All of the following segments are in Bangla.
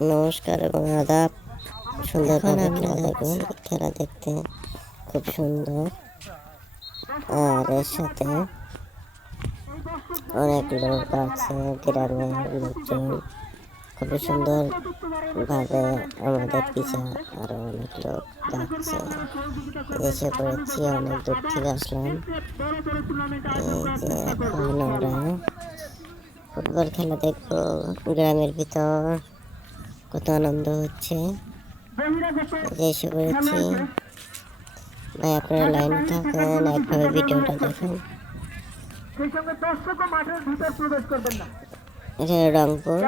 নমস্কার এবং আদাব। সুন্দরভাবে খেলা দেখুন। খেলা দেখতে খুব সুন্দর, আর এর সাথে অনেক লোক আছে, গ্রামের লোকজন খুবই সুন্দর ভাবে আমাদের পিছা আরো অনেক লোক যাচ্ছে। এসে পড়েছি, অনেক দূর থেকে আসলাম। এই যে এখন আমরা ফুটবল খেলা দেখবো গ্রামের ভিতর। কত আনন্দ হচ্ছে, এসে পড়েছি। ভাই আপনারা লাইনে থাকেন, একভাবে ভিডিওটা দেখেন। এটা রংপুর,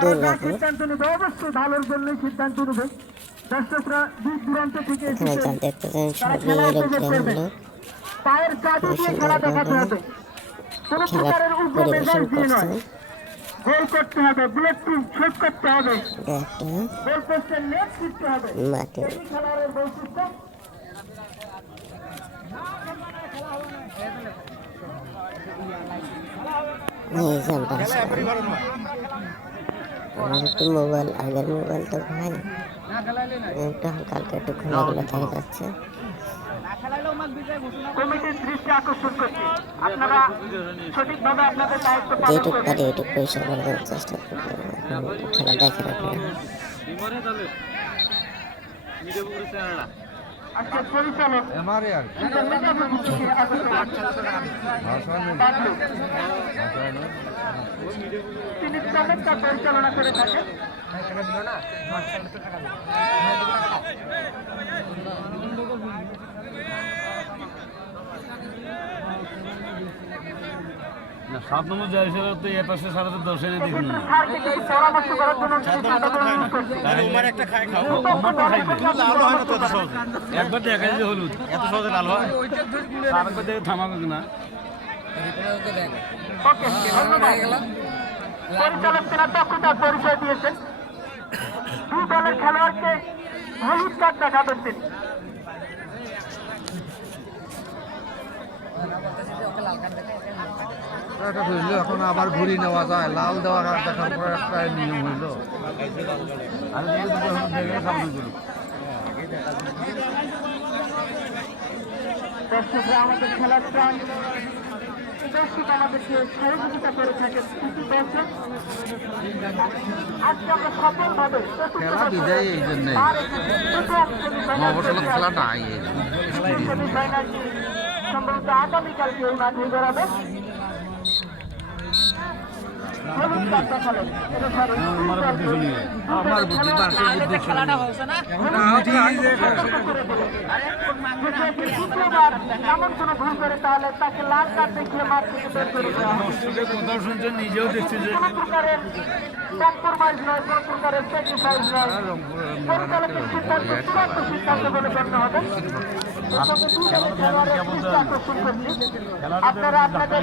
দুর্গাপুর। এখানে যা দেখতেছেন সবই লোকজন লোক খুবই সুন্দরভাবে খেলা পরিবেশন করছেন। মাঠে আমার একটু মোবাইল, আগের মোবাইল তো ভাই একটু হালকা হালকা একটু খোলাগুলো দেখা যাচ্ছে। যেটুক পারি এটুক পয়সা করে দেওয়ার চেষ্টা করবো। খেলা দেখে রাখবে। তিনি চমৎকার পরিচালনা করে থাকেন। সাত নম্বর যায় হিসেবে তো এ পাশে সারাতে দশ এনে দেখুন একবার দেখা যায় হলুদ এত সহজে লাল হয়, আরেকবার দেখে থামাবে না। পরিচালক তেনার দক্ষতার পরিচয় দিয়েছেন। দুই দলের খেলোয়াড়কে হলুদ কার্ড দেখাবেন তিনি। এখন আবার ঘুরি নেওয়া যায়, লাল দেওয়া দেখার পর একটা নিয়ম হইল। দর্শকরা আমাদের খেলার প্রাণ, দর্শক আমাদেরকে সহযোগিতা করে থাকে। আজকে আমরা সফলভাবে খেলা বিজয়ী এই জন্যই, মফস্বলের খেলা নাই। সেমিফাইনালটি সম্ভবত আগামীকালকে এই মাঠে বেড়াবে। আমার বুদ্ধি খেলাটা হচ্ছে না এমন কোনো ভুল করে তাহলে তাকে লাল কার্ড দেখিয়ে মাঠ থেকে বের করে দেওয়া হবে। নিজেও দেখছি যে কোনো প্রকারের কম্প্রোমাইজ নয়, কোনো প্রকারের স্যাক্রিফাইস নয়। পরিচালকের সিদ্ধান্ত চূড়ান্ত সিদ্ধান্ত বলে গণ্য হবে। আপনারা আপনাদের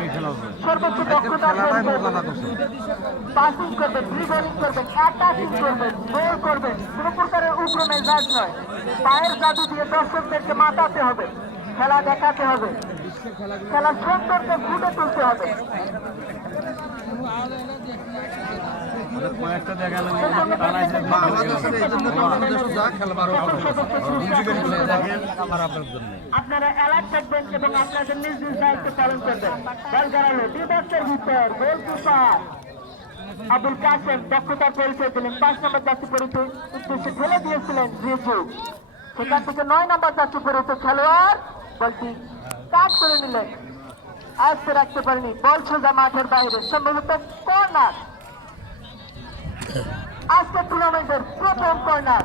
সর্বোচ্চ দক্ষতা পাসিং করবেন, ড্রিবলিং করবেন, অ্যাটাকিং করবেন, গোল করবেন। কোনো প্রকারের উগ্র মেজাজ নয়। পায়ের জাদু দিয়ে দর্শকদেরকে মাতাতে হবে, খেলা দেখাতে হবে, খেলার সৌন্দর্য ফুটে তুলতে হবে। কয়েকটা দেখা গেল আপনারা অ্যালার্ট থাকবেন এবং আপনাদের নিজ নিজ দায়িত্ব পালন করবেন। বল গড়ালো ডিবক্সের ভিতর, গোলকিপার আবুল কাসেম দক্ষতার পরিচয় দিলেন। 5 নম্বর যাত্রী পরিচয় উদ্দেশ্যে ঠেলে দিয়েছিলেন রিজু। সেখান থেকে 9 নম্বর যাত্রী পরিচয় খেলোয়াড় বলটি কাট করে নিলেন, আয়ত্তে রাখতে পারেনি। বল সোজা মাঠের বাইরে, সম্ভবত কর্নার। আজকের টুর্নামেন্টের প্রথম কর্নার।